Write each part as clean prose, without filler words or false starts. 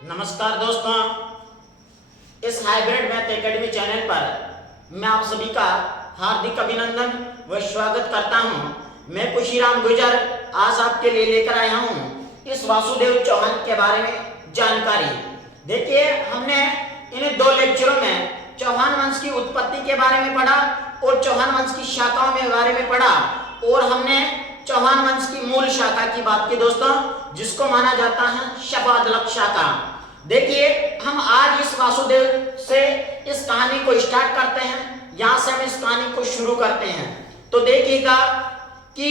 नमस्कार दोस्तों, इस हाइब्रिड मैथ एकेडमी चैनल पर मैं आप सभी का हार्दिक अभिनंदन व स्वागत करता हूं। मैं खुशीराम गुर्जर आज आपके लिए लेकर आया हूं इस वासुदेव चौहान के बारे में जानकारी। देखिए, हमने इन दो लेक्चरों में चौहान वंश की उत्पत्ति के बारे में पढ़ा और चौहान वंश की शाखाओं के बारे में पढ़ा और हमने चौहान वंश की मूल शाखा की बात की दोस्तों, जिसको माना जाता है शपादलक शाखा। देखिए, हम आज इस वासुदेव से इस कहानी को स्टार्ट करते हैं, यहां से हम इस कहानी को शुरू करते हैं। तो देखिएगा कि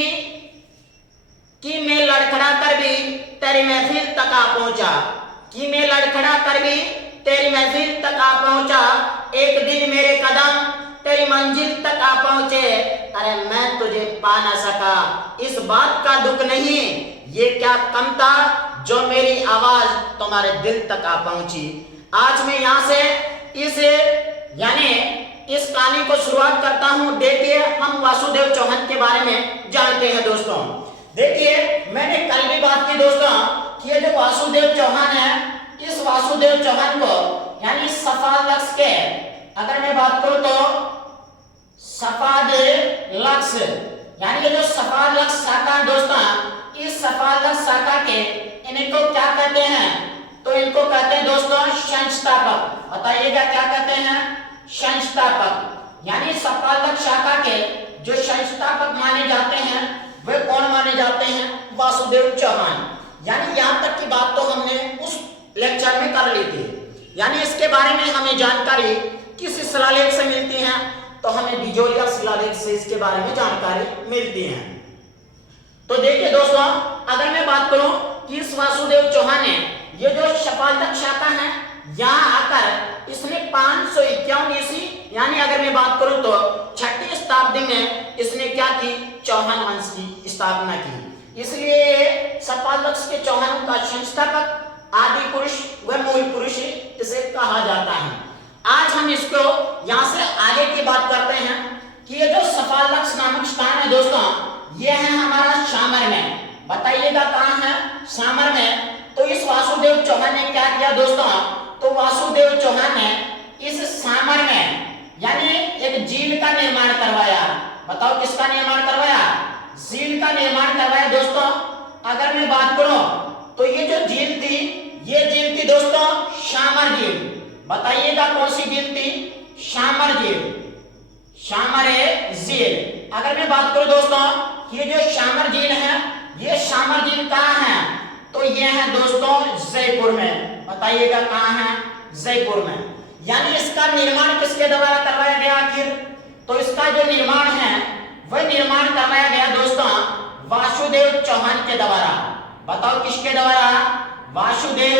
मैं लड़खड़ा कर भी तेरी महफिल तक आ पहुंचा, कि मैं लड़खड़ा कर भी तेरी महफिल तक आ पहुंचा, एक दिन मेरे कदम तेरी मंजिल तक आ पहुंचे, अरे मैं तुझे पा ना सका। इस बात का दुख नहीं, ये क्या कम था जो मेरी आवाज तुम्हारे दिल तक आ पहुंची। आज मैं यहाँ से इस कहानी को शुरुआत करता हूँ। देखिए, हम वासुदेव चौहान के बारे में जानते हैं दोस्तों। देखिए, मैंने कल भी बात की दोस्तों कि ये जो वासुदेव चौहान है, इस वासुदेव चौहान को यानी सफादलक्ष के, अगर मैं बात करूं तो सफादलक्ष यानी ये जो सफादलक्ष शाखा है दोस्तों, इस सफादलक्ष शाखा के इनको क्या कहते हैं? तो इनको कहते हैं दोस्तों संस्थापक। बताइएगा क्या कहते हैं? संस्थापक। यानी सफादलक्ष शाखा के जो संस्थापक माने जाते हैं वे कौन माने जाते हैं? वासुदेव चौहान। यानी यहाँ तक की बात तो हमने उस लेक्चर में कर ली थी। यानी इसके बारे में हमें जानकारी किस शिलालेख से मिलती है? तो हमें बिजोलिया शिलालेख से इसके बारे में जानकारी मिलती है। तो देखिए दोस्तों, अगर मैं बात करूं कि इस वासुदेव चौहान ने ये जो सफादलक्ष शाखा है, यहाँ आकर इसने 551 ईस्वी यानी अगर मैं बात करूं तो 6ठी शताब्दी में इसने क्या की? चौहान वंश की स्थापना की। इसलिए सफादलक्ष के चौहान का संस्थापक, आदि पुरुष व मूल पुरुष इसे कहा जाता है। आज हम इसको यहाँ से आगे की बात करते हैं कि ये जो सफादलक्ष नामक स्थान है दोस्तों, ये है हमारा सामर में। बताइएगा कहाँ है? सामर में। तो इस वासुदेव चौहान ने क्या किया दोस्तों? तो वासुदेव चौहान ने इस सामर में यानी एक झील का निर्माण करवाया। बताओ किसका निर्माण करवाया? झील का निर्माण करवाया दोस्तों। अगर मैं बात करूं तो ये जो झील थी, ये झील थी दोस्तों सामर झील। बताइएगा कौन सी झील थी? सामर झील। सामर झील। अगर मैं बात करूं दोस्तों, ये जो सामर झील है, ये सामर झील कहाँ है? तो ये है दोस्तों जयपुर में। बताइएगा कहाँ है? जयपुर में। यानी इसका निर्माण किसके द्वारा करवाया गया आखिर? तो इसका जो निर्माण है वह निर्माण करवाया गया दोस्तों वासुदेव चौहान के द्वारा। बताओ किसके द्वारा? वासुदेव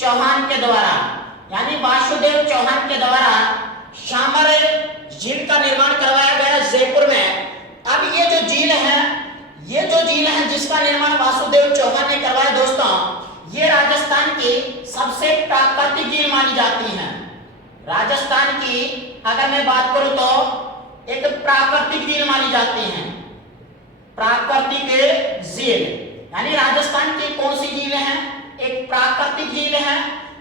चौहान के द्वारा। यानी वासुदेव चौहान के द्वारा सामर झील का निर्माण करवाया गया जयपुर में। अब ये जो झील है जिसका निर्माण वासुदेव चौहान ने करवाया दोस्तों, ये राजस्थान की सबसे प्राकृतिक झील मानी जाती है। राजस्थान की अगर मैं बात करूं तो एक प्राकृतिक झील मानी जाती है। प्राकृतिक झील यानी राजस्थान की कौन सी झील है? एक प्राकृतिक झील है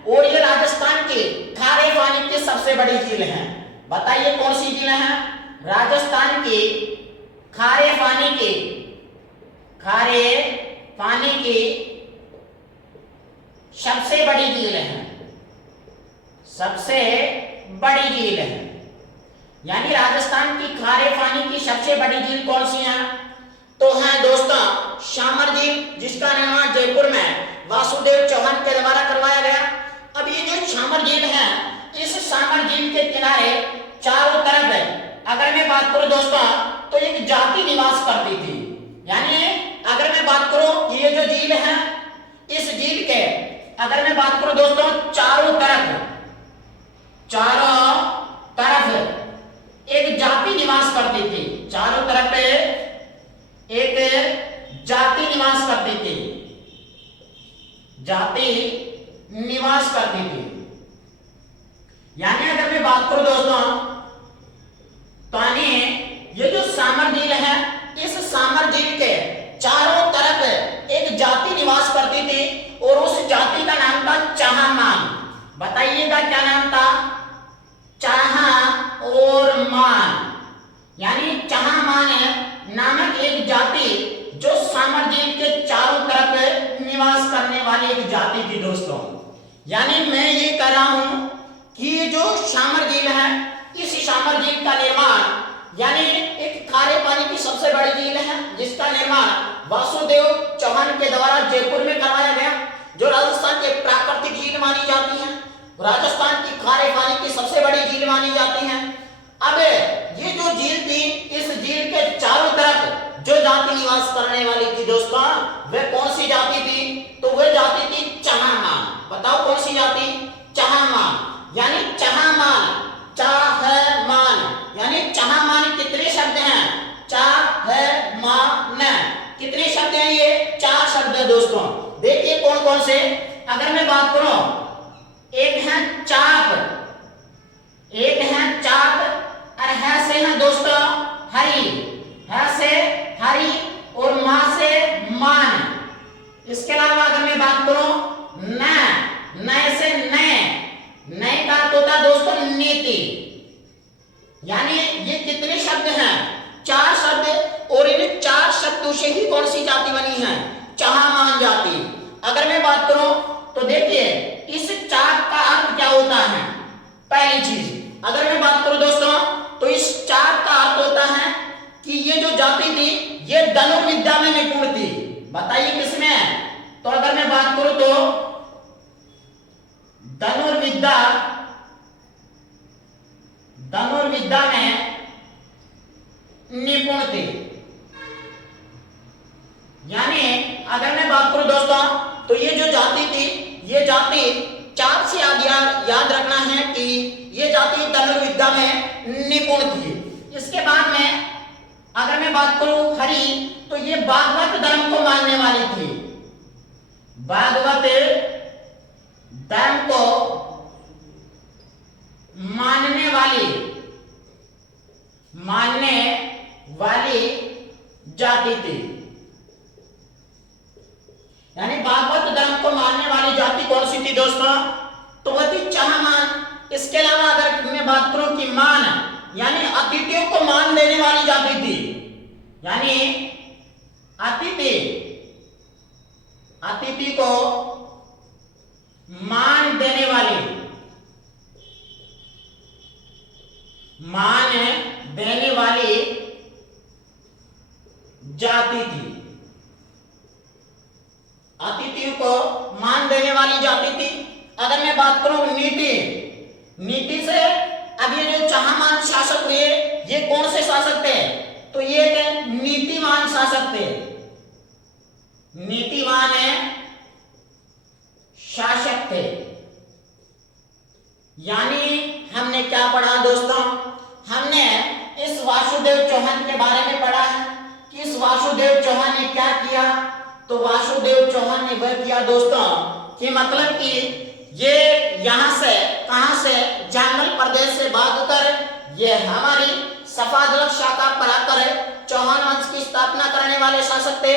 और ये राजस्थान की खारे पानी की सबसे बड़ी झील है। बताइए कौन सी झील है? राजस्थान की खारे पानी की सबसे बड़ी झील है। सबसे बड़ी झील है। यानी राजस्थान की खारे पानी की सबसे बड़ी झील कौन सी है? तो है दोस्तों सामर झील, जिसका निर्माण जयपुर में वासुदेव चौहान के द्वारा करवाया गया। अब ये जो सामर झील है, इस सामर झील के किनारे चारों तरफ अगर मैं बात करूं दोस्तों तो एक जाति निवास करती थी। यानी अगर मैं बात करूं ये जो झील है, इस झील के अगर मैं बात करूं दोस्तों चारों तरफ एक जाति निवास करती थी। चारों तरफ एक जाति निवास करती थी। जाति निवास करती थी। यानी अगर मैं बात करूं दोस्तों तो ये जो सामर झील है, इस सामर झील के चारों तरफ एक जाति निवास करती थी और उस जाति का नाम था चौहान थी दोस्तों। यानी मैं ये कह रहा हूं कि जो शामर झील है, इस शामर झील का निर्माण यानी एक खारे पानी की सबसे बड़ी झील है जिसका निर्माण वासुदेव चौहान के द्वारा जयपुर में करवाया गया, जो राजस्थान की प्राकृतिक झील मानी जाती है, राजस्थान की खारे पानी की सबसे बड़ी झील मानी जाती है। अब ये जो झील थी, इस झील के चारों तरफ जो जाति निवास करने वाली थी दोस्तों, वह कौन सी जाति थी? तो वह जाति थी चहामान। बताओ कौन सी जाति? चहामान। यानी चहामान, चाहमान, यानी चहामान कितने शब्द हैं? चाहमान कितने शब्द हैं? ये 4 शब्द है दोस्तों। देखिए कौन कौन से। अगर मैं बात करूं, एक है चाप, एक है चाप, और है से है दोस्तों हरी, है से हरी और मां से मान। इसके अलावा अगर मैं बात करूं न, नए से नए, नए का अर्थ होता है दोस्तों नीति। यानी ये कितने शब्द हैं? 4 शब्द, और इन 4 शब्दों से ही कौन सी जाति बनी है? चहामान जाति। अगर मैं बात करूं तो देखिए इस चाप का अर्थ क्या होता है? पहली चीज अगर मैं बात करूं दोस्तों, तो इस चाप का अर्थ होता है कि ये जो जाति थी ये धनुर्विद्या में निपुण थी। बताइए किसमें? तो अगर मैं बात करूं तो धनुर्विद्या, धनुर्विद्या में निपुण थे। यानी अगर मैं बात करूं दोस्तों, तो ये जो जाति थी, ये जाति चाप से याद रखना है कि ये जाति धनुर्विद्या में निपुण थी। इसके बाद में अगर मैं बात करूं हरि, तो ये भागवत धर्म को मानने वाली थी। भागवत धर्म को मानने वाली जाति थी। यानी भागवत धर्म को मानने वाली जाति कौन सी थी दोस्तों? तो वह थी चहामान। इसके अलावा अगर मैं बात करूं कि मान, यानी अतिथियों को मान देने वाली जाति थी। यानी अतिथि को मान देने वाली जाति थी। अतिथियों को मान देने वाली जाति थी। अगर मैं बात करूं नीति से, अब ये जो चहामान शासक हुए, ये कौन से शासक थे? तो ये थे नीतिवान शासक थे। नीतिवान शासक थे। यानी हमने क्या पढ़ा दोस्तों? हमने इस वासुदेव चौहान के बारे में पढ़ा है कि इस वासुदेव चौहान ने क्या किया। तो वासुदेव चौहान ने वह किया दोस्तों कि मतलब कि ये यहां से, कहां से, जंगल प्रदेश से भागकर ये हमारी सफादलक शाखा पर आकर चौहान वंश की स्थापना करने वाले शासक थे।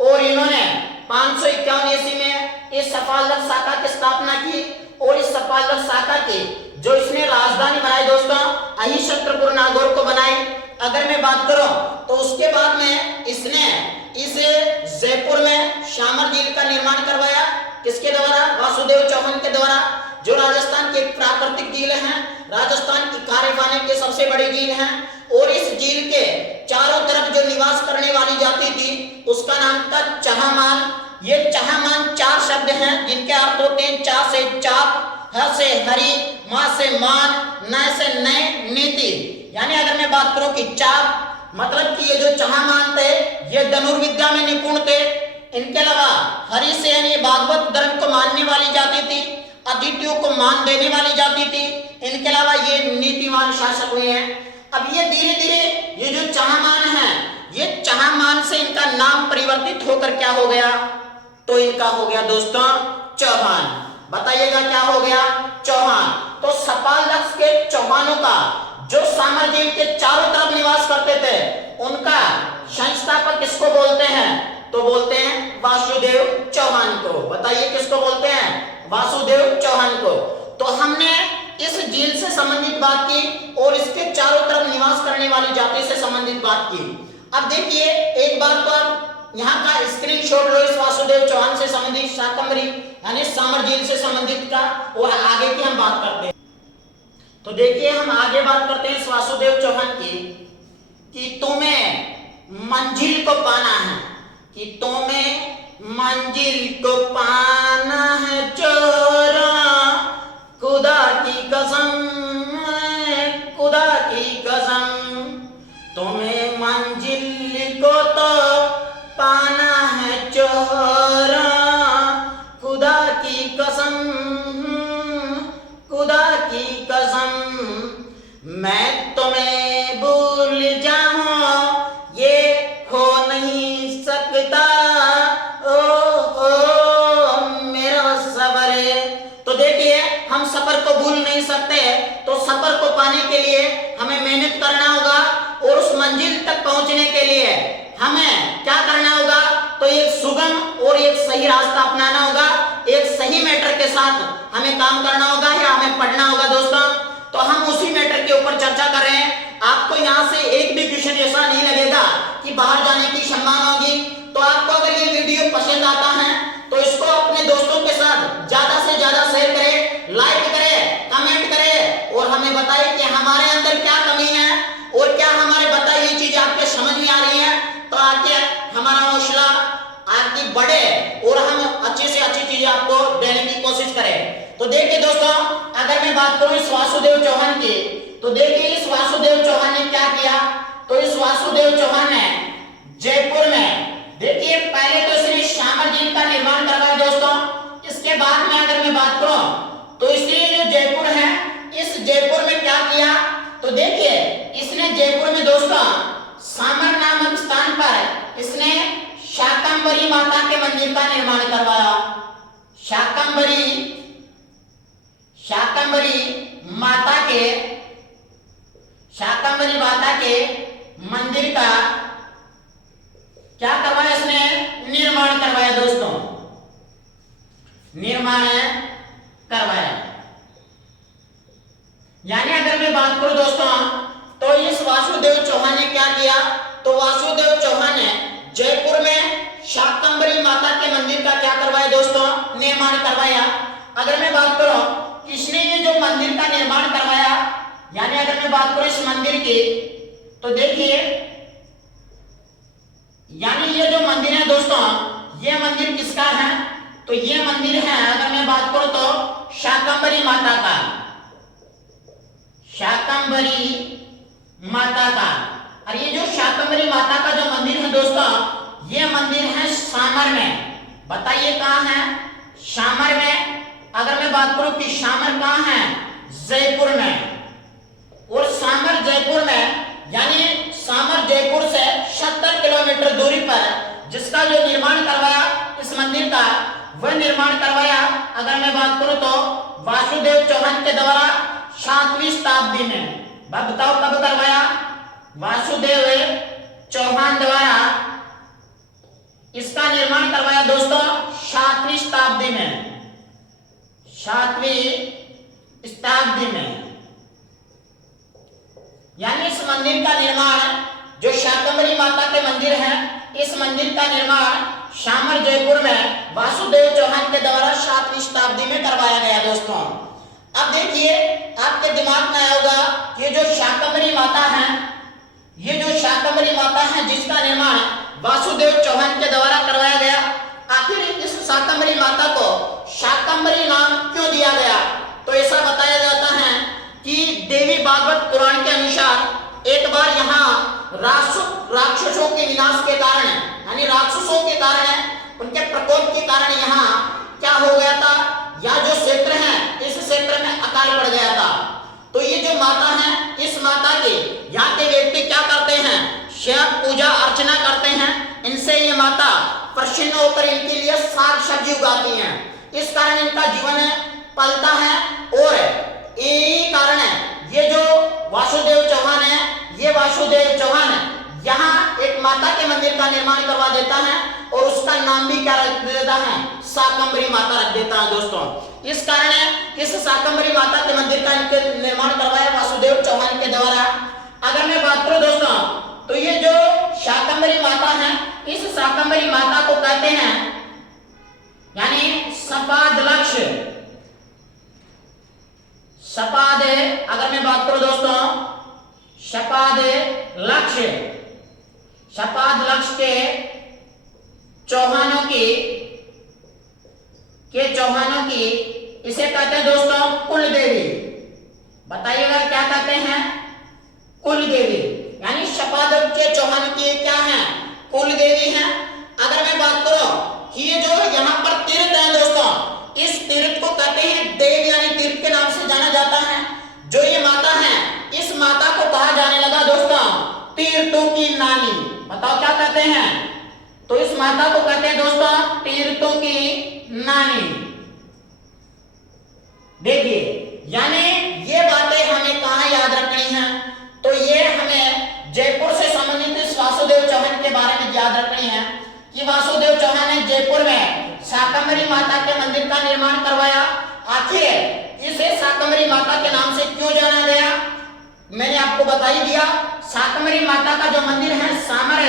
और इन्होंने 551 ईस्वी में इस सफादलक शाखा की स्थापना की। और इस सफादलक शाखा की जो इसने राजधानी बनाई दोस्तों, अहिच्छत्रपुर नागौर को बनाई। अगर मैं बात करूं तो उसके बाद में इसने इस जयपुर में शामर झील का निर्माण करवाया। किसके द्वारा? वासुदेव चौहान के द्वारा, जो राजस्थान की प्राकृतिक झील है, राजस्थान की खारे पानी की सबसे बड़ी झील है। और इस झील के चारों तरफ जो निवास करने वाली जाति थी उसका नाम था चहामान। ये चहामान 4 शब्द हैं जिनके अर्थ होते हैं चा से चाप, ह से हरि, मां से मान, न से नए, नीति। यानी अगर मैं बात करूं कि चाप मतलब कि ये जो चहामान थे ये धनुर्विद्या में निपुण थे। इनके अलावा हरि से यानी भागवत धर्म को मानने वाली जाति थी, अतिथियों को मान देने वाली जाति थी। इनके अलावा ये नीतिवान शासक हुए हैं। अब ये धीरे धीरे ये जो चहामान है, ये चहामान से इनका नाम परिवर्तित होकर क्या हो गया? तो इनका हो गया दोस्तों चौहान। बताइएगा क्या हो गया? चौहान। तो सपालक्ष के चौहानों का जो शामर झील के चारों तरफ निवास करते थे, उनका संस्थापक किसको बोलते हैं? तो बोलते हैं वासुदेव चौहान को। बताइए किसको बोलते हैं? वासुदेव चौहान को। तो हमने इस झील से संबंधित बात की और इसके चारों तरफ निवास करने वाली जाति से संबंधित बात की। अब देखिए एक बात तो आप यहाँ का स्क्रीनशॉट लो इस वासुदेव चौहान से संबंधित शाकंभरी यानी सामर झील से संबंधित का, और आगे की हम बात करते हैं। तो देखिए हम आगे बात करते हैं इस वासुदेव चौहान की कि तुम्हें मंजिल को पाना है, कि तुम्हें मंजिल को पाना है चोरा, खुदा की कसम, खुदा की कसम, तुम्हें मंजिल को तो पाना है चोरा, खुदा की कसम, खुदा की कसम, मैं तुम्हें भूल जाऊं ये हो नहीं सकता, ओ मेरा सफर। तो देखिए हम सफर को भूल नहीं सकते, तो सफर को पाने के लिए हमें मेहनत करना होगा, और उस मंजिल तक पहुंचने के लिए हमें क्या करना होगा, तो एक सुगम और एक सही रास्ता अपनाना होगा, एक सही मैटर के साथ हमें काम करना होगा या हमें पढ़ना होगा दोस्तों। तो हम उसी मैटर के ऊपर चर्चा कर रहे हैं। आपको यहाँ से एक भी क्वेश्चन ऐसा नहीं लगेगा कि बाहर जाने की संभावना होगी। तो आपको अगर ये वीडियो पसंद आता है तो इसको अपने दोस्तों के साथ ज्यादा से ज्यादा शेयर करें, लाइक करें, कमेंट करें, और हमें बताएं कि हमारे अंदर क्या कमी है और क्या हमारे बताई हुई चीज आपके समझ में आ रही है। तो आके हमारा हौसला आगे बढ़े और हम अच्छी से अच्छी चीज आपको देने की कोशिश करें। तो देखिए दोस्तों, अगर मैं बात करूं इस वासुदेव चौहान की, तो देखिए इस वासुदेव चौहान ने क्या किया। तो इस वासुदेव चौहान ने जयपुर में, देखिए पहले तो इसने सामर झील का निर्माण करवाया दोस्तों। इसके बाद में अगर मैं बात करूं तो इसने जो जयपुर है, इस जयपुर में क्या किया, तो देखिए इसने जयपुर में दोस्तों सामर नामक स्थान पर इसने शाकंभरी माता के मंदिर का निर्माण करवाया। शाकंभरी माता के मंदिर का क्या करवाया, इसने निर्माण करवाया दोस्तों, निर्माण करवाया। यानी अगर मैं बात करूं दोस्तों तो इस वासुदेव चौहान ने क्या किया, तो वासुदेव चौहान ने जयपुर में शाकंभरी माता के मंदिर का क्या करवाया दोस्तों, निर्माण करवाया। अगर मैं बात करूं किसने ये जो मंदिर का निर्माण करवाया, यानी अगर मैं बात करूं इस मंदिर की, तो देखिए यानी ये जो मंदिर है दोस्तों, ये मंदिर किसका है, तो ये मंदिर है अगर मैं बात करूं तो शाकंभरी माता का, शाकंभरी माता का। और ये जो शाकंभरी माता का जो मंदिर है दोस्तों, ये मंदिर है सामर में। बताइए कहां है, सामर में। अगर मैं बात करूं कि सामर कहां है, जयपुर में। और सामर जयपुर में, यानी सामर जयपुर से 70 किलोमीटर दूरी पर जिसका जो निर्माण करवाया इस मंदिर का, वह निर्माण करवाया अगर मैं बात करूं तो वासुदेव चौहान के द्वारा 7वीं शताब्दी में। बताओ कब करवाया, वासुदेव चौहान द्वारा इसका निर्माण करवाया दोस्तों 7वीं शताब्दी में, 7वीं शताब्दी में। यानी इस मंदिर का निर्माण, जो शाकंभरी माता के मंदिर है, इस मंदिर का निर्माण सामर जयपुर में वासुदेव चौहान के द्वारा 7वीं शताब्दी में करवाया गया दोस्तों। अब देखिए आपके दिमाग में आएगा कि ये जो शाकंभरी माता है, ये जो शाकंभरी माता है जिसका निर्माण वासुदेव चौहान के द्वारा करवाया गया, आखिर इस शाकंभरी माता को शाकंभरी नाम क्यों दिया गया। तो ऐसा बताया जाता है कि देवी भागवत पुराण के अनुसार एक बार यहाँ राक्षसों के विनाश के कारण, यानी राक्षसों के कारण, उनके प्रकोप के कारण यहाँ क्या हो गया था, यह जो क्षेत्र है इस क्षेत्र में अकाल पड़ गया था। तो ये जो माता है, इस माता के यहाँ के व्यक्ति क्या करते हैं, स्वयं पूजा अर्चना करते हैं, इनसे ये माता प्रसन्न होकर इनके लिए साग सब्जी उगाती हैं। इस कारण इनका जीवन पलता है। और यही कारण है ये जो वासुदेव चौहान है, ये वासुदेव चौहान यहाँ एक माता के मंदिर का निर्माण करवा देता है और उसका नाम भी क्या रख देता है, शाकंभरी माता रख देता है दोस्तों। इस कारण इस शाकंभरी माता के मंदिर का निर्माण करवाया वासुदेव चौहान के द्वारा। अगर मैं बात करूं दोस्तों तो ये जो शाकंभरी माता है, इस शाकंभरी माता को कहते हैं यानी सपाद लक्ष। सपाद, अगर मैं बात करूं दोस्तों सपाद लक्ष्य, सपाद लक्ष्य के चौहानों की इसे कहते हैं दोस्तों कुल देवी। बताइएगा क्या कहते हैं? कुल देवी, यानी सपाद के चौहानों की क्या है? कुल देवी है। अगर मैं बात करूं कि ये जो यहाँ पर तीर्थ है दोस्तों, इस तीर्थ को कहते हैं देव, यानी तीर्थ के नाम से जाना जाता है। जो ये माता है, इस माता को कहा जाने लगा दोस्तों तीर्थों की नानी। बताओ क्या कहते हैं? तो इस माता को कहते हैं दोस्तों तीर्थों की नानी। देखिए, यानी ये बातें हमें कहां याद रखनी है? तो ये हमें जयपुर से संबंधित इस वासुदेव चौहान के बारे में याद रखनी है कि वासुदेव चौहान ने जयपुर में शाकंभरी माता के मंदिर का निर्माण करवाया। आखिर इसे शाकंभरी माता के नाम से क्यों जाना गया? मैंने आपको बता ही दिया। शाकंभरी माता का जो मंदिर है सामर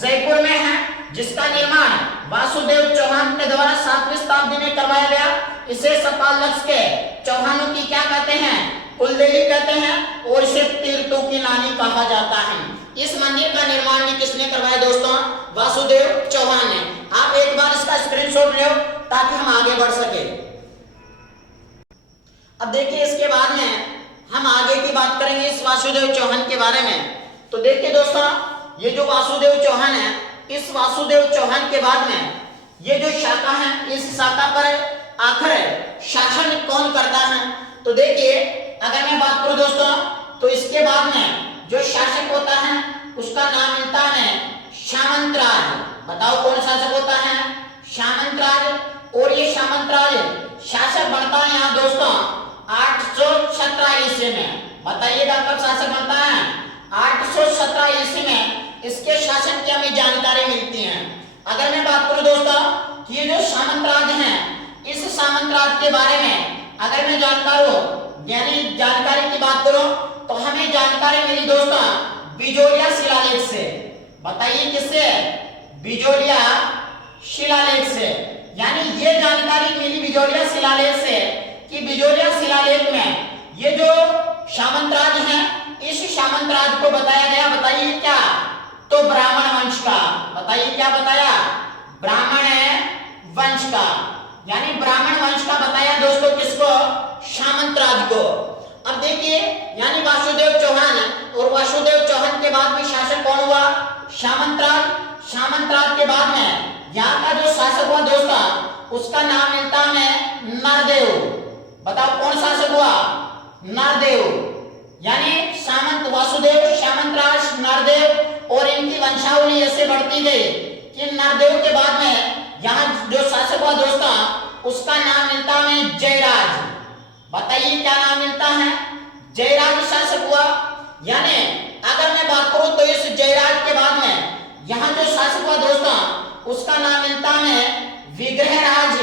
जयपुर में है, जिसका निर्माण वासुदेव चौहान के द्वारा 7वीं शताब्दी में करवाया गया। इसे सपाद लक्ष्य के चौहानों की क्या कहते हैं? कुलदेवी कहते हैं, और इसे तीर्थों की नानी कहा जाता है। इस मंदिर का निर्माण भी किसने करवाया दोस्तों? वासुदेव चौहान ने। आप एक बार इसका स्क्रीनशॉट लो ताकि हम आगे बढ़ सके। अब देखिए, इसके बाद में हम आगे की बात करेंगे इस वासुदेव चौहान के बारे में। तो देखिए दोस्तों, ये जो वासुदेव चौहान है, इस वासुदेव चौहान के बाद में ये जो शाखा है, इस शाखा पर आखिर शासन कौन करता है? तो देखिए, अगर मैं बात करूं दोस्तों, तो इसके बाद में जो शासक होता है उसका नाम मिलता है सामंतराज। बताओ कौन शासक होता है? सामंतराज। और ये सामंतराज शासक बनता है यहाँ दोस्तों 817 ईस्वी में। बताइएगा कब शासक बनता है? 817 ईस्वी में इसके शासन की हमें जानकारी मिलती है। अगर मैं बात करूं दोस्तों कि ये जो सामंतराज हैं, इस सामंतराज के बारे में अगर मैं जानकारी की बात करूं तो हमें जानकारी मिली दोस्तों बिजोलिया शिलालेख से। बताइए किससे? बिजोलिया शिलालेख से। यानी ये जानकारी मिली बिजोलिया शिलालेख से कि बिजोलिया शिलालेख में ये जो सामंतराज हैं, इस सामंतराज को बताया गया, बताइए क्या? तो ब्राह्मण वंश का। बताइए क्या बताया? ब्राह्मण वंश का, यानी ब्राह्मण वंश का बताया दोस्तों किसको? सामंतराज को। अब देखिए, यानी वासुदेव चौहान, और वासुदेव चौहान के बाद में शासक कौन हुआ? सामंतराज। सामंतराज के बाद में यहाँ का जो शासक हुआ दोस्तों, उसका नाम मिलता है नरदेव। बताओ कौन शासक हुआ? नरदेव। यानी सामंत, वासुदेव, सामंतराज, नरदेव, और इनकी वंशावली ऐसे बढ़ती गई कि नरदेव के बाद में यहाँ जो शासक हुआ दोस्तों, उसका नाम मिलता है जयराज। बताइए क्या नाम मिलता है? जयराज शासक हुआ। यानी अगर मैं बात करूं तो इस जयराज के बाद में यहाँ जो शासक हुआ दोस्तों, उसका नाम मिलता है विग्रहराज।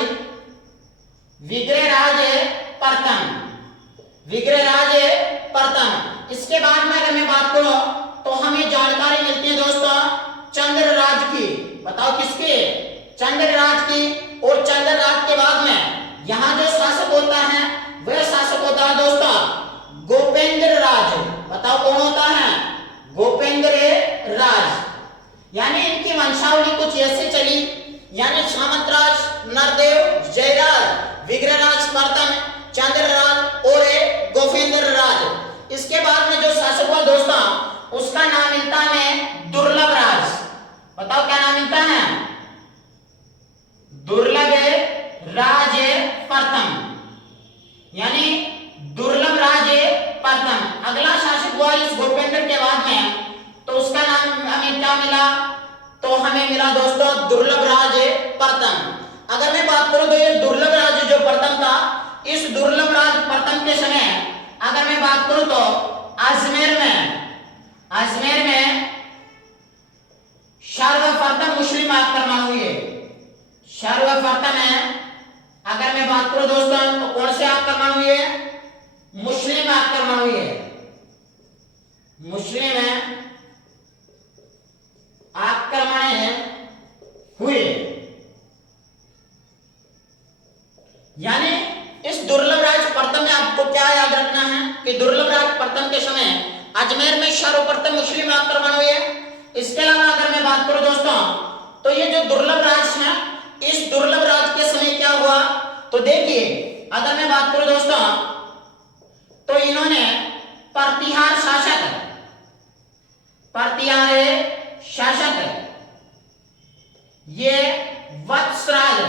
विग्रहराज प्रथम। विग्रहराज प्रथम। इसके बाद में अगर मैं बात करूं तो हमें जानकारी मिलती है दोस्तों चंद्रराज की। बताओ किसकी? चंद्रराज की। और चंद्रराज के बाद में यहाँ जो शासक होता है वह शासक होता है दोस्तों गोपेंद्र राज। बताओ कौन होता है? गोपेंद्र राज। यानी इनकी वंशावली कुछ ऐसे चली, यानी सामंतराज, नरदेव, जयराज, विग्रहराज प्रथम, चंद्रराज और गोपेंद्र राज। इसके बाद में जो शासक हुआ दोस्तों, उसका नाम मिलता है दुर्लभ राज। बताओ क्या नाम मिलता है? दुर्लभ राज प्रथम, यानी दुर्लभ राज प्रथम। अगला शासक हुआ इस गोपेंद्र के बाद में, तो उसका नाम हमें क्या मिला? तो हमें मिला दोस्तों दुर्लभ राज प्रथम। अगर मैं बात करूं तो ये दुर्लभ राज जो प्रथम था, इस दुर्लभ राज प्रथम के समय अगर मैं बात करूं तो अजमेर में सर्वप्रथम मुस्लिम आक्रमण हुए। सर्वप्रथम है, अगर मैं बात करूं दोस्तों तो कौन से आक्रमण हुए? मुस्लिम आक्रमण हुए। मुस्लिम आक्रमण हुए। यानी इस दुर्लभ राज प्रथम में आपको क्या याद रखना है कि दुर्लभ राज प्रथम के समय अजमेर में सर्वप्रथम मुस्लिम आक्रमण हुए। इसके अलावा अगर मैं बात करूं दोस्तों, तो ये जो दुर्लभ राज है, इस दुर्लभ राज के समय क्या हुआ, तो देखिए अगर मैं बात करूं दोस्तों, तो इन्होंने प्रतिहार शासक ये वत्सराज,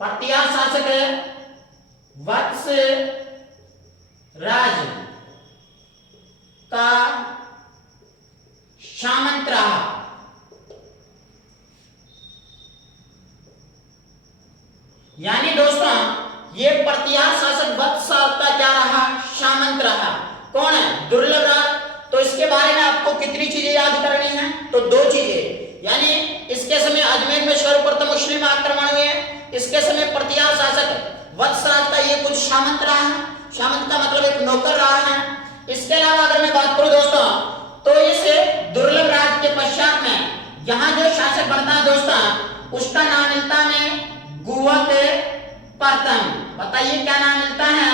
प्रतिहार शासक वत्सराज का सामंत रहा। यानी दोस्तों ये प्रतिहार शासक वत्सराज का क्या रहा, सामंत रहा। कौन है, दुर्लभ राज। तो इसके बारे में आपको कितनी चीजें याद करनी है, तो 2 चीजें। यानी इसके समय अजमेर में सर्वप्रथम मुस्लिम आक्रमण हुए, इसके समय प्रतिहार शासक वत्सराज का ये कुछ सामंत रहा है। सामंत का मतलब एक नौकर रहा है। इसके अलावा अगर मैं बात करूं दोस्तों, तो इस दुर्लभ राज के पश्चात में यहाँ जो शासक बनता है दोस्तों, उसका नाम मिलता है गुहद प्रथम। बताइए क्या नाम मिलता है,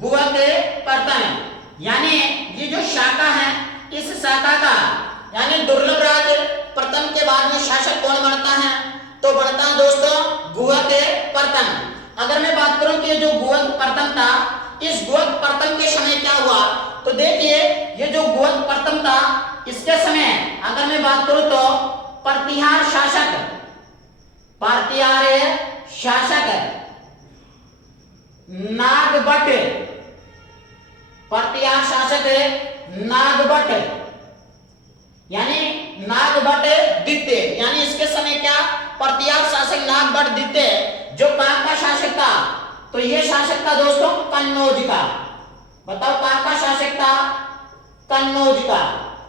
गुहद प्रथम। यानी ये जो शाखा है, इस शाखा का यानी दुर्लभ राज प्रथम के बाद में शासक कौन बनता है, तो बनता है दोस्तों गुहद प्रथम। अगर मैं बात करूं कि जो गुहद प्रथम था, इस गुहद प्रथम के समय क्या हुआ, तो देखिए ये जो गुहद प्रथम था, इसके समय अगर मैं बात करूं तो प्रतिहार शासक नागभट्ट, प्रतिहार शासक नागभट्ट यानी नागभट्ट द्वितीय। यानी इसके समय क्या, प्रतिहार शासक नागभट्ट द्वितीय जो कहां का शासक था, तो ये शासक था दोस्तों कन्नौज का। बताओ कहां का शासक था, कन्नौज का।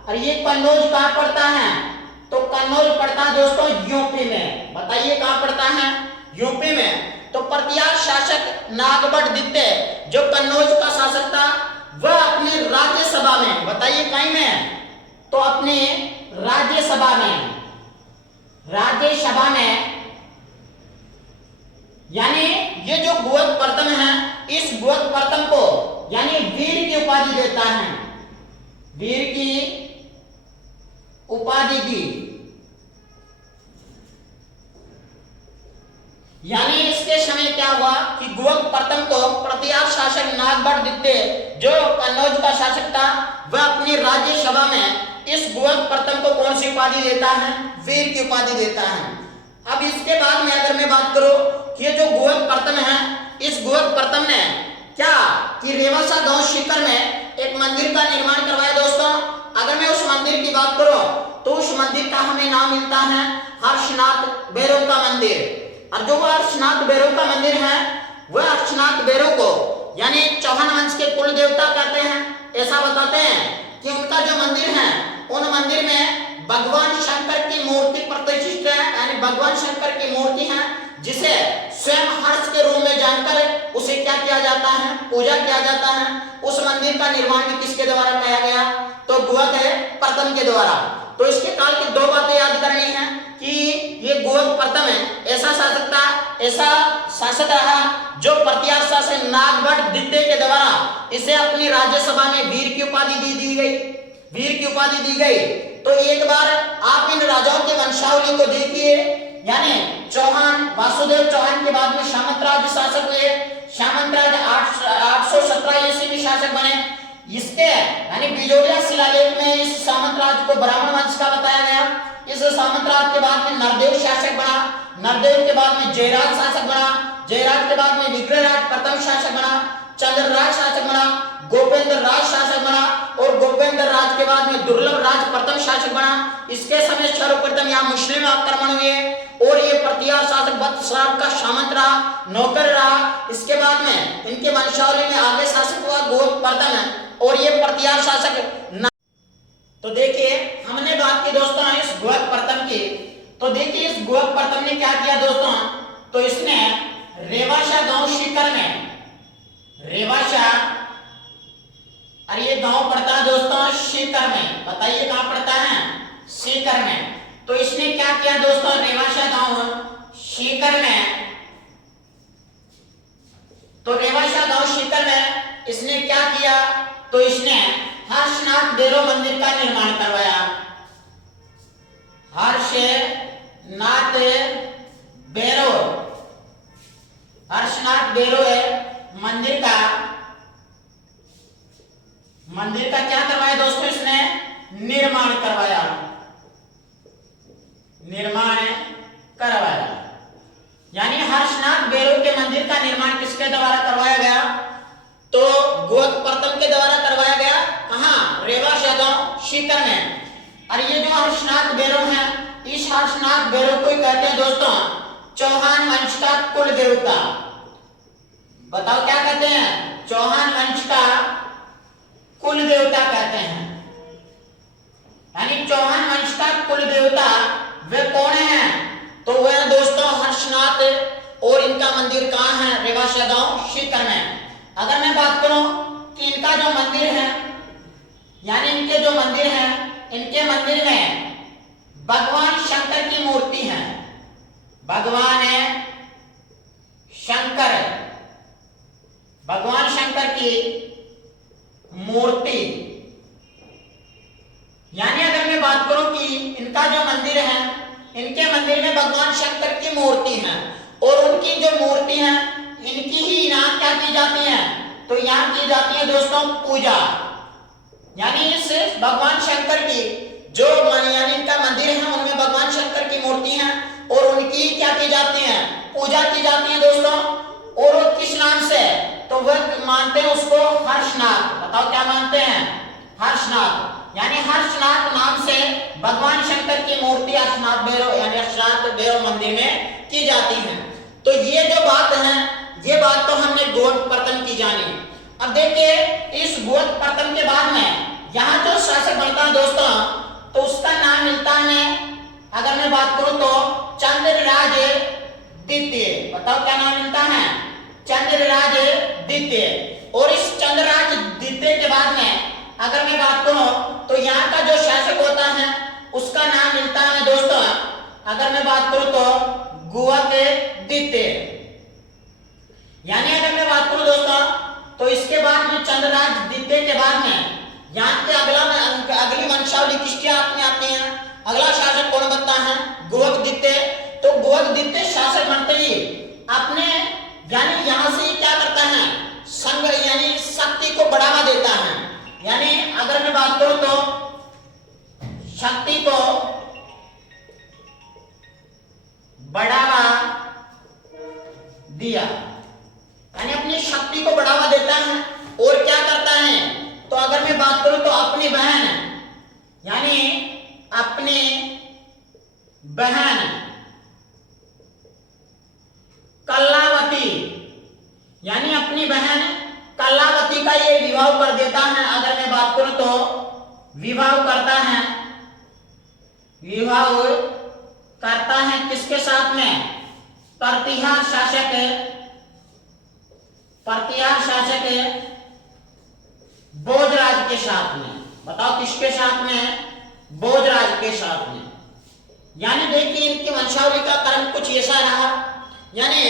और ये कन्नौज कहां पड़ता है, तो कन्नौज पड़ता है दोस्तों यूपी में। बताइए कहां पड़ता है, यूपी में। तो प्रतिहार शासक नागभट्ट द्वितीय जो कन्नौज का शासक था, वह अपनी राज्यसभा में, बताइए कहीं में, तो अपने राज्यसभा में यानी ये जो गुहद प्रथम है, इस गुहद प्रथम को यानी वीर की उपाधि देता है, वीर की उपाधि दी। यानी इसके समय क्या हुआ कि गुहद प्रथम को प्रतिहार शासक नागभट्ट द्वितीय जो कन्नौज का शासक था, वह अपनी राज्यसभा में इस गुहद प्रथम को कौन सी उपाधि देता है, वीर की उपाधि देता है। अब इसके बाद में अगर मैं बात करूं कि ये जो गुहद प्रथम है, इस गुहद प्रथम ने क्या कि रेवासा गांव शिखर में एक मंदिर का निर्माण करवाया दोस्तों। अगर मैं उस मंदिर की बात करूं तो उस मंदिर का हमें नाम मिलता है हर्षनाथ भैरव का मंदिर। और जो हर्षनाथ भैरव का मंदिर है, वह हर्षनाथ भैरव को यानी चौहान वंश के कुल देवता कहते हैं। ऐसा बताते हैं कि उनका जो मंदिर है, उन मंदिर में भगवान शंकर की मूर्ति प्रतिष्ठित है, यानी भगवान शंकर की मूर्ति है, जिसे स्वयं हर्ष के रूप में जानकर उसे क्या किया जाता है, पूजा किया जाता है। उस मंदिर का निर्माण भी किसके द्वारा किया गया, तो गुहद प्रथम के द्वारा। तो इसके काल की 2 बातें याद करनी है कि ये गुहद प्रथम है, ऐसा शासक रहा जो प्रतिहार शासक नागभट्ट द्वितीय के द्वारा इसे अपनी राज्यसभा में वीर की उपाधि दी गई। तो एक बार आप इन राजाओं के वंशावली को देखिए। यानी चौहान, वासुदेव चौहान के बाद में सामंतराज शासक हुए। सामंतराज 817 ईस्वी में शासक बने। इसके यानी बिजोलिया शिलालेख में इस सामंतराज को ब्राह्मण वंश का बताया गया। इस सामंतराज के बाद में नरदेव शासक बना। नरदेव के बाद में जयराज शासक बना। जयराज के बाद में विग्रहराज प्रथम शासक बना। चंद्रराज शासक बना। गोपेंद्र राज शासक बना और गोपेंद्र राज के बाद में दुर्लभ राज प्रथम शासक बना। इसके समय सर्वप्रथम यहाँ मुस्लिम आक्रमण हुए और ये प्रतिहार शासक वत्सराज का सामंत रहा, नौकर रहा। इसके बाद में इनके वंशावली में आगे शासक हुआ गुहद प्रथम और ये प्रतिहार शासक। तो देखिए हमने बात की दोस्तों इस गुहद प्रथम की। तो देखिए इस गुहद प्रथम ने क्या किया दोस्तों, तो इसने रेवासा गांव शिखर में, रेवासा और ये गांव पड़ता है दोस्तों शिखर में। बताइए कहां पड़ता है, सीकर में। तो इसने क्या किया दोस्तों, रेवाशा गांव सीकर में, तो रेवाशा गांव सीकर में इसने क्या किया, तो इसने हर्षनाथ बेरो मंदिर का निर्माण करवाया। हर्षनाथ बेरो, हर्षनाथ बेरो मंदिर का क्या करवाया दोस्तों, इसने निर्माण करवाया, निर्माण करवाया। यानी हर्षनाथ बेरो के मंदिर का निर्माण किसके द्वारा करवाया गया, तो गोवक प्रथम के द्वारा करवाया गया। कहां, रेवाशा गांव सीकर में। और ये जो हर्षनाथ बेरो है, इस हर्षनाथ बेरो को कहते हैं दोस्तों चौहान वंश का कुल देवता। बताओ क्या कहते हैं, चौहान वंश का कुल देवता कहते हैं। यानी चौहान वंश का कुल देवता वे कौन है, तो वह दोस्तों हर्षनाथ, और इनका मंदिर कहां है, रेवाशा गांव सीकर में। अगर मैं बात करूं कि इनका जो मंदिर है, यानी इनके जो मंदिर है, इनके मंदिर में भगवान शंकर की मूर्ति है, भगवान शंकर, भगवान शंकर की मूर्ति। यानी अगर मैं बात करूं कि इनका जो मंदिर है, इनके मंदिर में भगवान शंकर की मूर्ति है, और उनकी जो मूर्ति है, इनकी ही यहाँ क्या की जाती है, तो यहाँ की जाती है दोस्तों पूजा। यानी इस भगवान शंकर की जो यानी इनका मंदिर है, उनमें भगवान शंकर की मूर्ति है, और उनकी क्या की जाती है, पूजा की जाती है दोस्तों। और वो किस नाम से, तो वह मानते हैं उसको हर्षनाथ। बताओ क्या मानते हैं, हर्षनाथ। यानी हर्षनाथ नाम से भगवान शंकर की मूर्ति हर्षनाथ बेरो, यानी हर्षनाथ बेरो मंदिर में की जाती है। तो ये जो बात है, ये बात तो हमने गोवक प्रथम की जानी। अब देखिए इस गोवक प्रथम के बाद में यहाँ जो शासक बनता है दोस्तों, तो उसका नाम मिलता है, अगर मैं बात करूं तो चंद्रराज द्वितीय। बताओ क्या नाम मिलता है, चंद्रराज द्वितीय। और इस चंद्रराज द्वितीय के बाद में अगर मैं बात करूं तो यहाँ का जो शासक होता है उसका नाम मिलता है दोस्तों, अगर मैं बात करूं तो गोवक द्वितीय। यानी अगर मैं बात करूं दोस्तों, तो इसके बाद में चंद्रराज द्वितीय के बाद में यहाँ के अगली वंशावली किसकी आती है, अगला शासक कौन बनता है, गोवक द्वितीय। तो गोवक द्वितीय शासक बनते ही अपने यानी यहाँ से क्या करता है, संघ यानी शक्ति को बढ़ावा देता है। यानी अगर मैं बात करूं तो शक्ति को बढ़ावा दिया, यानी अपनी शक्ति को बढ़ावा देता है। और क्या करता है, तो अगर मैं बात करूं तो अपनी बहन, यानी अपनी बहन कलावती, यानी अपनी बहन कलावती का ये विवाह कर देता है। अगर मैं बात करूं तो विवाह करता है, विवाह करता है किसके साथ में, प्रतिहार शासक, प्रतिहार शासक भोजराज के साथ में। बताओ किसके साथ में, भोजराज के साथ में। यानी देखिए इनकी वंशावली का क्रम कुछ ऐसा रहा। यानी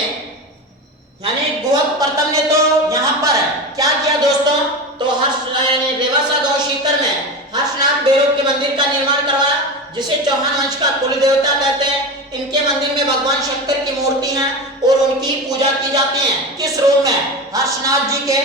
गोवक प्रथम ने तो यहाँ पर क्या किया दोस्तों, तो रेवाशा गांव सीकर में हर्षनाथ बेरो के मंदिर का निर्माण करवाया, जिसे चौहान वंश का कुल देवता कहते हैं। इनके मंदिर में भगवान शंकर की मूर्ति है और उनकी पूजा की जाती है, किस रूप में, हर्षनाथ जी के।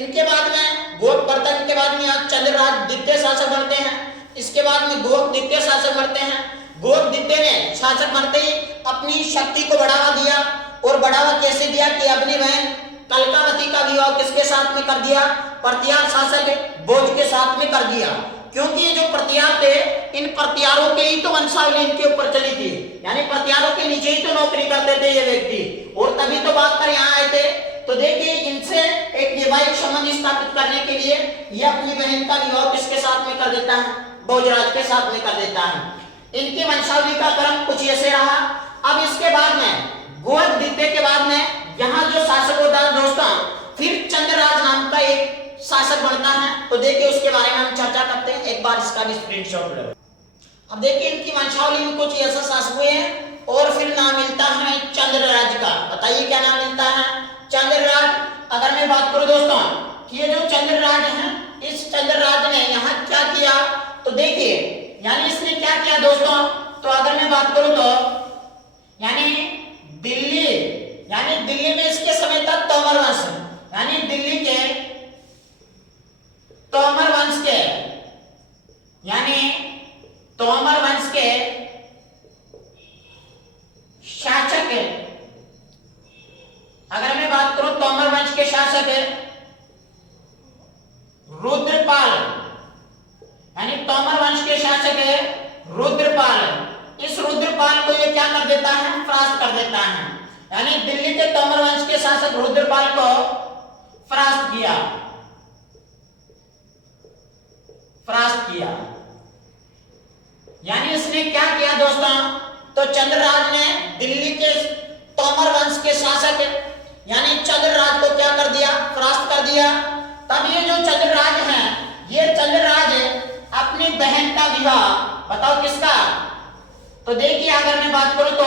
इनके बाद में गोवक प्रथम के बाद में यहाँ चंद्रराज द्वितीय शासक बनते हैं। इसके बाद में गोवक द्वितीय शासक बनते हैं। गोवक द्वितीय ने शासक बनते ही अपनी शक्ति को बढ़ावा दिया, और बढ़ावा कैसे दिया कि अपनी बहन कलकावती का विवाह किसके साथ में कर दिया, प्रतिहार शासक भोज के साथ में कर दिया। क्योंकि ये जो प्रतिहार थे, इन प्रतिहारों के ही तो वंशावली इनके ऊपर चली थी, यानी प्रतिहारों के नीचे ही तो नौकरी करते थे ये व्यक्ति, और तभी तो बात कर यहाँ आए थे। तो देखिए इनसे एक वैवाहिक संबंध स्थापित करने के लिए ये अपनी बहन का विवाह किसके साथ में कर देता है, भोजराज के साथ में कर देता है। इनकी वंशावली का क्रम कुछ ऐसे रहा। अब इसके बाद में गोवक द्वितीय के बाद में यहाँ जो शासक होता है दोस्तों, फिर चंद्रराज नाम का एक शासक बनता है। तो देखिए उसके बारे में हम चर्चा करते हैं, एक बार इसका भी स्क्रीनशॉट लो। अब देखिए इनकी वंशावली में कुछ यशस्वी हुए हैं और फिर नाम मिलता है चंद्रराज का। बताइए क्या नाम मिलता है? चंद्रराज। अगर मैं बात करूं दोस्तों कि ये जो चंद्रराज है, इस चंद्रराज ने यहाँ क्या किया, तो देखिए यानी इसने क्या किया दोस्तों, तो अगर मैं बात करूं तो यानी दिल्ली में इसके समय तक तोमर वंश, यानी दिल्ली के तोमर वंश के, यानी तोमर वंश के शासक, अगर मैं बात करूं तोमर वंश के शासक रुद्रपाल, यानी तोमर वंश के शासक है रुद्रपाल। इस रुद्रपाल को ये क्या कर देता है? परास्त कर देता है। यानी दिल्ली के तोमर वंश के शासक रुद्रपाल को परास्त किया। यानी इसने क्या किया दोस्तों, तो चंद्रराज ने दिल्ली के तोमर वंश के शासक यानी चंद्रराज को क्या कर दिया? परास्त कर दिया। तब ये जो चंद्रराज है, ये चंद्रराज अपनी बहन का विवाह, बताओ किसका, तो देखिए अगर मैं बात करूं तो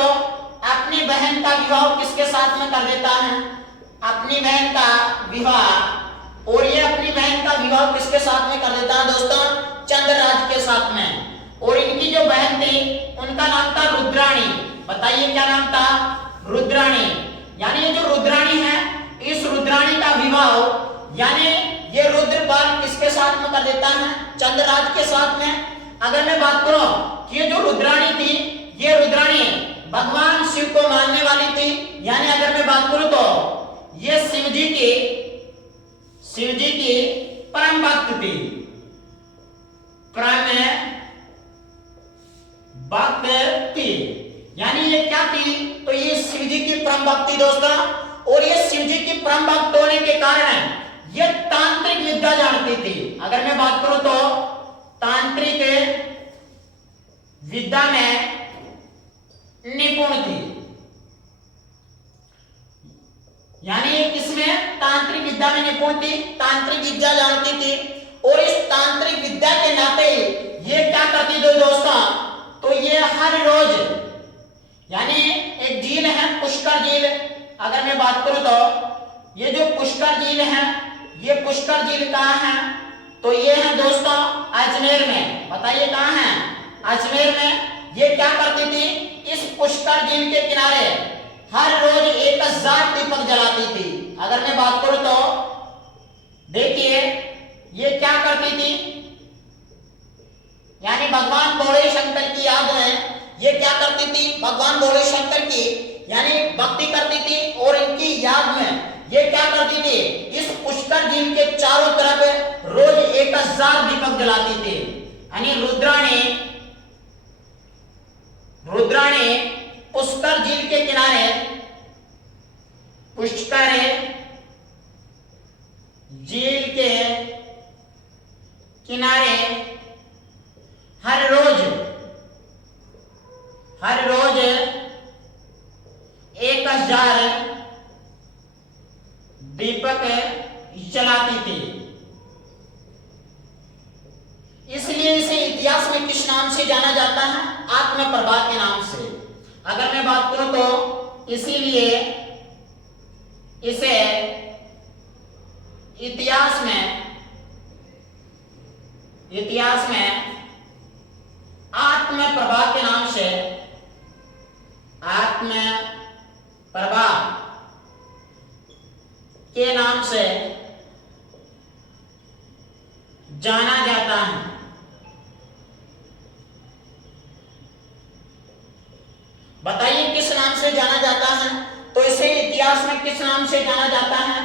अपनी बहन का विवाह किसके साथ में कर देता है? अपनी बहन का विवाह। और ये अपनी बहन का विवाह किसके साथ में कर देता है दोस्तों? चंद्रराज के साथ में। और इनकी जो बहन थी उनका नाम था रुद्राणी। बताइए क्या नाम था? रुद्राणी। यानी ये जो रुद्राणी है, इस रुद्राणी का विवाह यानी ये रुद्रपाल किसके साथ में कर देता है? चंद्रराज के साथ में। अगर मैं बात करूं कि ये जो रुद्राणी थी, ये रुद्राणी भगवान शिव को मानने वाली थी। यानी अगर मैं बात करूं तो ये शिव जी की परम भक्त थी, परम भक्त थी। यानी ये क्या थी, तो ये शिव जी की परम भक्ति दोस्तों। और ये शिव जी की परम भक्त होने के कारण ये तांत्रिक विद्या जानती थी। अगर मैं बात करूं तो तांत्रिक विद्या में निपुण थी। यानी किसमें? तांत्रिक विद्या में निपुण थी, तांत्रिक विद्या जानती थी। और इस तांत्रिक विद्या के नाते ये क्या करती थी दोस्तों, तो ये हर रोज, यानी एक झील है पुष्कर झील, अगर मैं बात करूं तो ये जो पुष्कर झील है, ये पुष्कर झील कहाँ है, तो ये है दोस्तों अजमेर में। बताइए कहाँ है? अजमेर में। ये क्या करती थी, इस पुष्कर झील के किनारे हर रोज 1000 दीपक जलाती थी। अगर मैं बात करूं तो देखिए ये क्या करती थी, यानी भगवान भोले शंकर की याद में ये क्या करती थी, भगवान भोले शंकर की यानी भक्ति करती थी। और इनकी याद में ये क्या करती थी, इस पुष्कर झील के चारों तरफ रोज 1000 दीपक जलाती थी। यानी रुद्राणी पुष्कर झील के किनारे, पुष्कर झील के किनारे हर रोज 1000 दीपक जलाती थी। इसलिए इसे इतिहास में किस नाम से जाना जाता है? आत्मप्रभा के नाम से। अगर मैं बात करूं तो इसीलिए इसे इतिहास में आत्मप्रभा के नाम से, आत्मप्रभा के नाम से जाना जाता है। बताइए किस नाम से जाना जाता है? तो इसे इतिहास में किस नाम से जाना जाता है?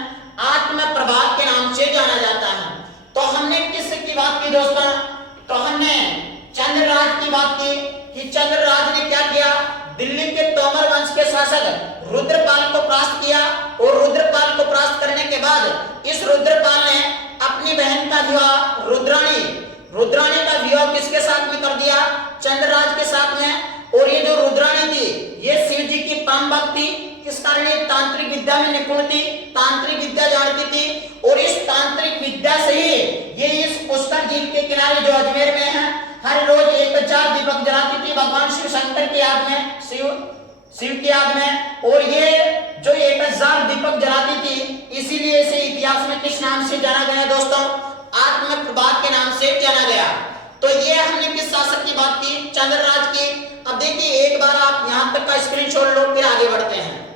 आत्मप्रभा के नाम से जाना जाता है। तो हमने किस की बात की दोस्तों? तो हमने चंद्रराज की बात की कि चंद्रराज ने क्या किया, दिल्ली के तोमर वंश के शासक रुद्रपाल को परास्त किया। और रुद्रपाल को परास्त करने के बाद इस रुद्रपाल ने अपनी बहन का विवाह रुद्राणी का विवाह किसके साथ में कर दिया? चंद्रराज के साथ में। और ये जो रुद्राणी थी, ये शिव जी की परम भक्त थी। किस कारण? ये तांत्रिक विद्या में निपुण थी, तांत्रिक विद्या जानती थी। और इस तांत्रिक विद्या से ही ये इस पुष्कर झील के किनारे जो अजमेर में है, हर रोज 1000 दीपक जलाती थी भगवान शिव शंकर की याद में, शिव की याद में। और ये जो 1000 दीपक जलाती थी, इसीलिए इसे इतिहास में किस नाम से जाना गया दोस्तों? आत्म प्रभात के नाम से जाना गया। तो ये हमने किस शासक की बात की? चंद्रराज की। अब देखिए एक बार आप यहां तक का स्क्रीनशॉट लो, फिर आगे बढ़ते हैं।